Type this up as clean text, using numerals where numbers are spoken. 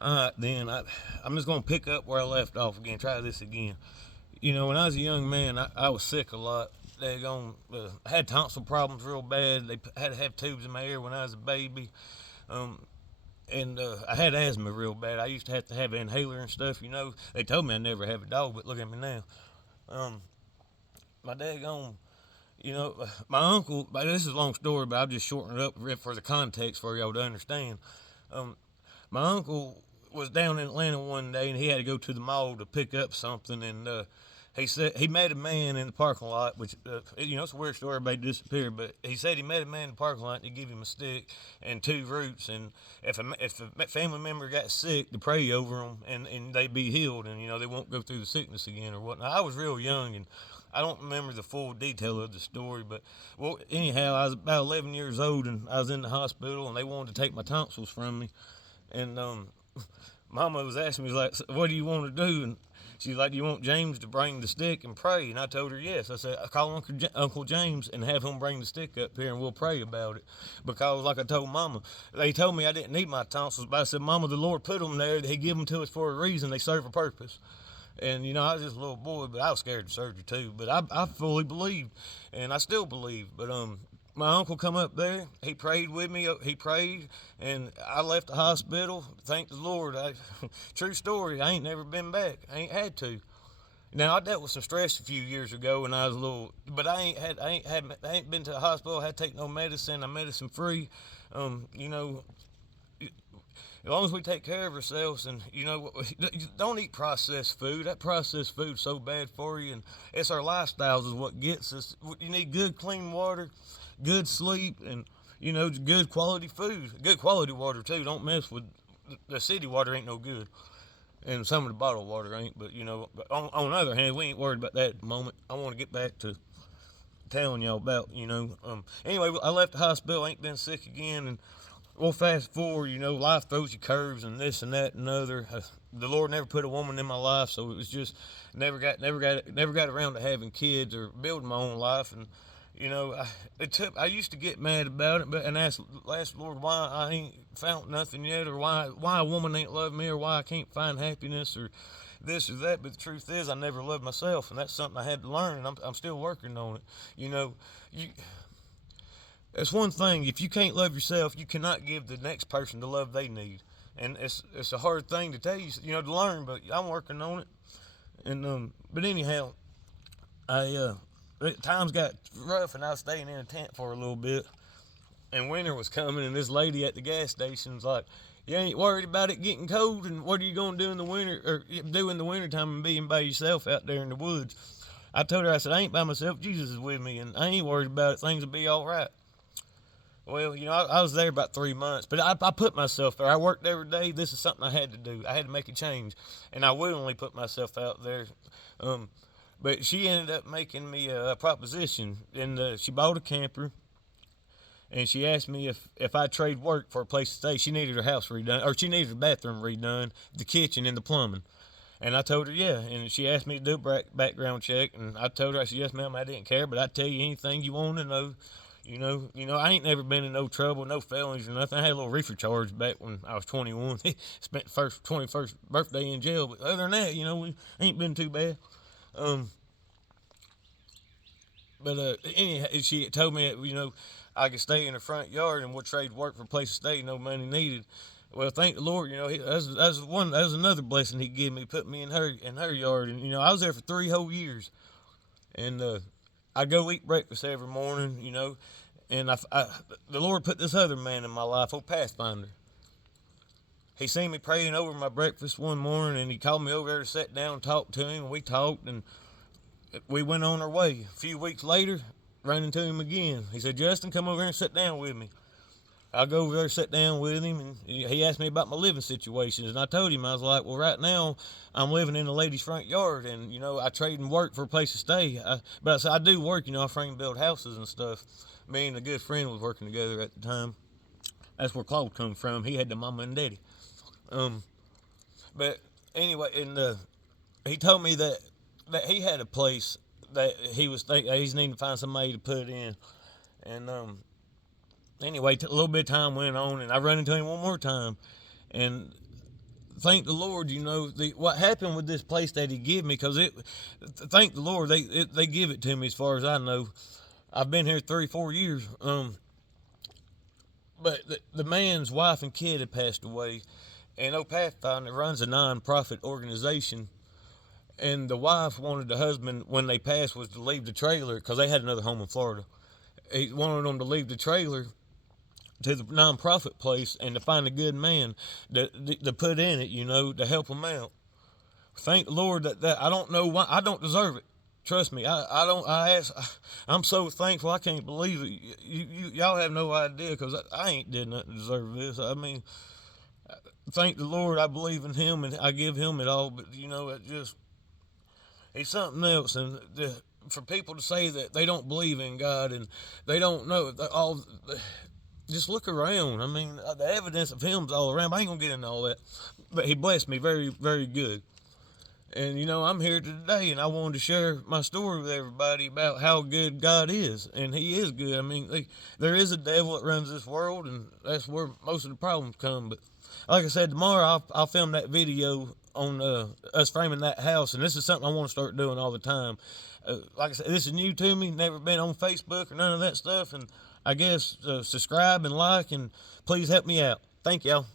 All right, then I'm just gonna pick up where I left off again. Try this again. You know, when I was a young man, I was sick a lot. I had tonsil problems real bad. They had to have tubes in my ear when I was a baby. Um, and I had asthma real bad. I used to have an inhaler and stuff. You know, they told me I'd never have a dog, but look at me now. Um, my daggone, my uncle. This is a long story, but I'll just shorten it up for the context for y'all to understand. Um, my uncle was down in Atlanta one day, and he had to go to the mall to pick up something, and he said he met a man in the parking lot, which it's a weird story. Everybody disappeared, but he said he met a man in the parking lot. To give him a stick and two roots, and if a family member got sick, to pray over them, and they'd be healed, and they won't go through the sickness again or whatnot. I was real young, and I don't remember the full detail of the story, but anyhow, I was about 11 years old, and I was in the hospital, and they wanted to take my tonsils from me, and Mama was asking me, like, what do you want to do? And she's like, do you want James to bring the stick and pray? And I told her yes. I said, I call Uncle James and have him bring the stick up here, and we'll pray about it. Because, like I told Mama, they told me I didn't need my tonsils, but I said, Mama, the Lord put them there. He gave them to us for a reason. They serve a purpose. And, I was just a little boy, but I was scared of surgery too. But I fully believed, and I still believe. But my uncle come up there. He prayed with me. He prayed, and I left the hospital. Thank the Lord. True story. I ain't never been back. I ain't had to. Now I dealt with some stress a few years ago when I was a little, but I ain't been to the hospital. I had to take no medicine. I'm medicine free. You know, as long as we take care of ourselves, and don't eat processed food. That processed food's so bad for you, and it's our lifestyles is what gets us. You need good clean water, good sleep, and good quality food, good quality water too. Don't mess with the city water. Ain't no good, and some of the bottled water ain't. But on the other hand, we ain't worried about that at the moment. I want to get back to telling y'all about anyway, I left the hospital. Ain't been sick again, and well, fast forward, life throws you curves and this and that and other. The Lord never put a woman in my life, so it was just never got around to having kids or building my own life. And I used to get mad about it, and ask the Lord why I ain't found nothing yet, or why a woman ain't loved me, or why I can't find happiness, or this or that. But the truth is, I never loved myself, and that's something I had to learn, and I'm still working on it. You That's one thing. If you can't love yourself, you cannot give the next person the love they need. And it's a hard thing to tell you, to learn. But I'm working on it. And but anyhow, I times got rough, and I was staying in a tent for a little bit. And winter was coming, and this lady at the gas station was like, "You ain't worried about it getting cold, and what are you gonna do in the winter, or do in the winter time, and being by yourself out there in the woods?" I told her, I said, "I ain't by myself. Jesus is with me, and I ain't worried about it. Things will be all right." Well, I was there about 3 months, but I put myself there. I worked every day. This is something I had to do. I had to make a change, and I willingly put myself out there. Um, but she ended up making me a proposition, and she bought a camper, and she asked me if I'd trade work for a place to stay. She needed her house redone, or she needed her bathroom redone, the kitchen, and the plumbing. And I told her, yeah. And she asked me to do a background check, and I told her, I said, yes, ma'am, I didn't care, but I'd tell you anything you want to know. I ain't never been in no trouble, no felonies or nothing. I had a little reefer charge back when I was 21. Spent the 21st birthday in jail, but other than that, we ain't been too bad. Um, but anyhow, she told me that, I could stay in the front yard and we'll trade work for a place to stay, no money needed. Well, thank the Lord, that's another blessing He gave me, put me in her yard, and I was there for 3 whole years, and I go eat breakfast every morning, and the Lord put this other man in my life, old Pathfinder. He seen me praying over my breakfast one morning, and he called me over there to sit down and talk to him, and we talked, and we went on our way. A few weeks later, ran into him again. He said, Justin, come over here and sit down with me. I go over there, sit down with him, and he asked me about my living situations, and I told him, I was like, well, right now, I'm living in a lady's front yard, and, I trade and work for a place to stay. But I said, I do work, I frame build houses and stuff. Me and a good friend was working together at the time. That's where Claude come from. He had the mama and daddy. Um, but anyway, and he told me that he had a place that he was thinking he's needing to find somebody to put in, and anyway, a little bit of time went on, and I run into him one more time, and thank the Lord, what happened with this place that he gave me, because thank the Lord, they give it to me as far as I know. I've been here 3-4 years. But the man's wife and kid had passed away, and Pathfinder runs a non-profit organization, and the wife wanted the husband, when they passed, was to leave the trailer, because they had another home in Florida. He wanted them to leave the trailer to the non-profit place and to find a good man to put in it, to help them out. Thank the Lord that I don't know why. I don't deserve it. Trust me, I'm so thankful. I can't believe it. Y'all have no idea, because I ain't did nothing to deserve this. I mean, thank the Lord. I believe in him and I give him it all. But he's something else. And for people to say that they don't believe in God and they don't know all, just look around. I mean, the evidence of him's all around. I ain't gonna get into all that. But he blessed me very, very good. And, I'm here today, and I wanted to share my story with everybody about how good God is. And he is good. I mean, there is a devil that runs this world, and that's where most of the problems come. But like I said, tomorrow I'll film that video on us framing that house. And this is something I want to start doing all the time. Like I said, this is new to me. Never been on Facebook or none of that stuff. And I guess subscribe and like, and please help me out. Thank y'all.